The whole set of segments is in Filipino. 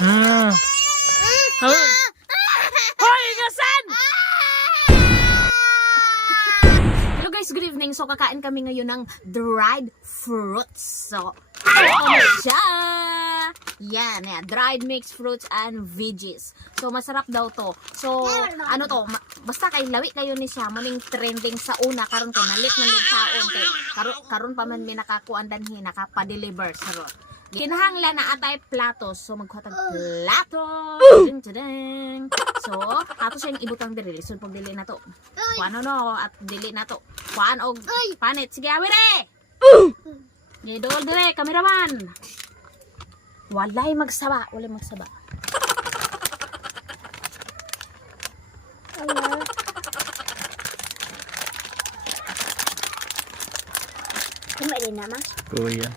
Hoy, nasan? Hello guys, good evening. So kakain kami ngayon ng dried fruits. So, ito na siya. Yan, dried mixed fruits and veggies. So masarap daw to. So ano to, basta kay lawi kayo ni siya muning trending sa una karon kay nalit na taon kay karon pa man mi nakakuan danhi nakapa-deliver sa kinahanglan na atay platos. So magkuhatag plato. Ding. So ato siyang ibutang diri. So pag dili na to. Kuano no at dili na to. Kuan og panit. Sige awire. Gidol dire kameraman. Walay magsaba. Kumain na mas. Kuya.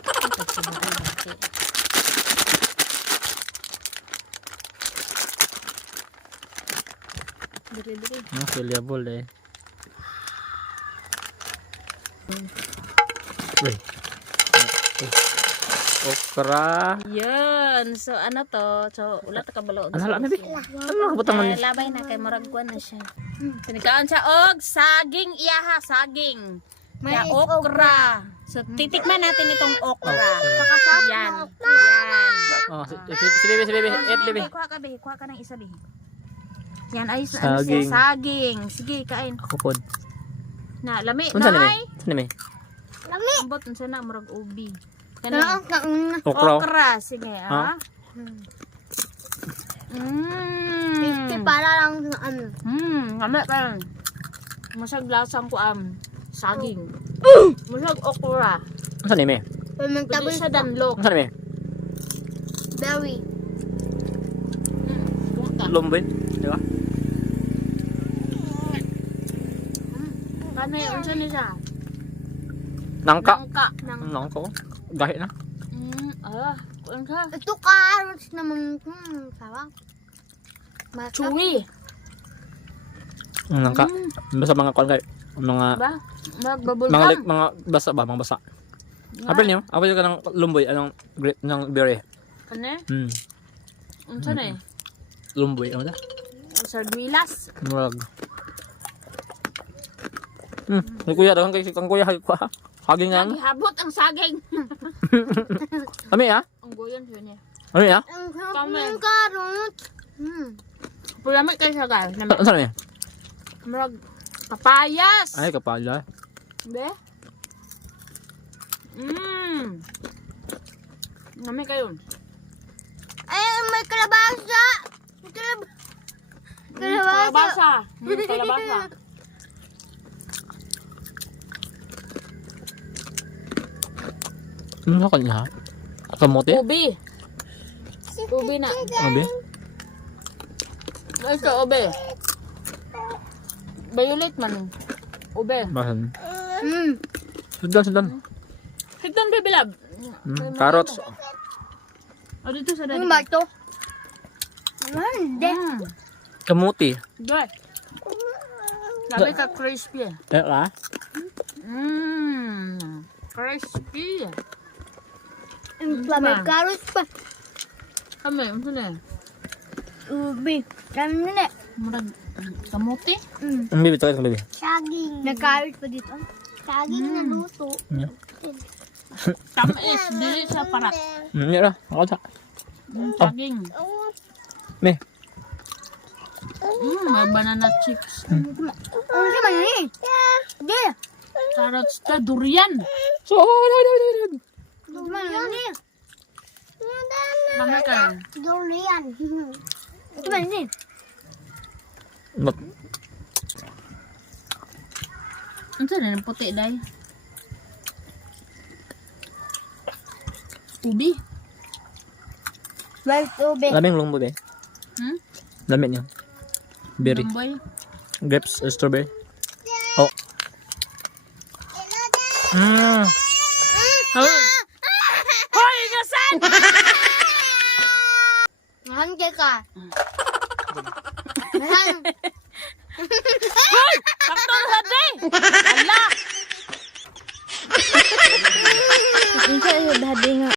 Diri. Valuable eh. Wait. Okra. Yan. So ano to? So ulat ka balo. Ano hala na bi? Ano kabutang man ni? Labay na kay murag kuan na siya. Tinikaon siya og saging iyaha, saging. Ya okra. So titikman natin itong okra. Yan. Oh, si baby. Eat baby. Kuha ka ng isa bi. Yan ay Saging. saging. Sige, kain. Ako pod. Na lami Unsa ni? nay. Unsa ni? Ambot unsa na murag ubi. Kana Okra. okra sige ah. Para lang ano. Kami pa. Masag lasang ko saging. Masag okra. Unsa ni me? Pwede sa danlok. Unsa ni me? Berry. Lumboy, di ba? Kano yun? Unsa ni siya? Nangka. Nangka. Nangka ko. Gahi na. Kuan ka. Ito carrots naman. Sarap. Chewy. Nangka. Basta mga kuan kay mga Ba? Magbabulgam. mga basa ba, mga basa. Apel niyo? Apel ka ng lumboy, anong grape ng berry. Kane? Unsa ni? Lumboy, ano da? Sardilas. Murag. Ni kuya daw kay kang kuya haging nga. Habot ang saging. Kami ah? Ang goyon siya niya. Ano ya? Ang sarap ng carrots. Pulamit kayo siya guys. Ano sa niya? Murag papayas. Ay kapala. Be? Nami kayo. Ay, may kalabasa. Kalabasa. Kalabasa. Ano sa kanya? Kamote? Ubi. Ubi na. Abi? Ito, ube. Violet man. Ube. Bahan. Mm. Sudan. Higdan, baby love. Carrots. O, dito sa dali. Ano ba ito? Hindi. Kamuti. Good. Sabi ka crispy. Ah? Crispy. May carrots pa. Kami, ano na? Ubi. Ano na? Murag kamuti? Ang bibi, takit ang bibi. Saging. May carrots pa dito. Saging na luto. Tamis. Dili siya parak. Yara, ako sa. Saging. Me. May banana chips. Ano siya man yun eh? Hindi. Carrots ka, durian. So, Ano man yun eh? Kami ka. Durian. Ito man yun eh. Ano sa rin puti day? Ubi? White ube. Laming lumbo be. Lamig niya. Berry. Lamboy? Grapes, strawberry. Oh. Hoy, nasan? Mahangge ka. Mahang. Hoy! Sakto na sa day! Ala! Hindi siya yung dadi nga.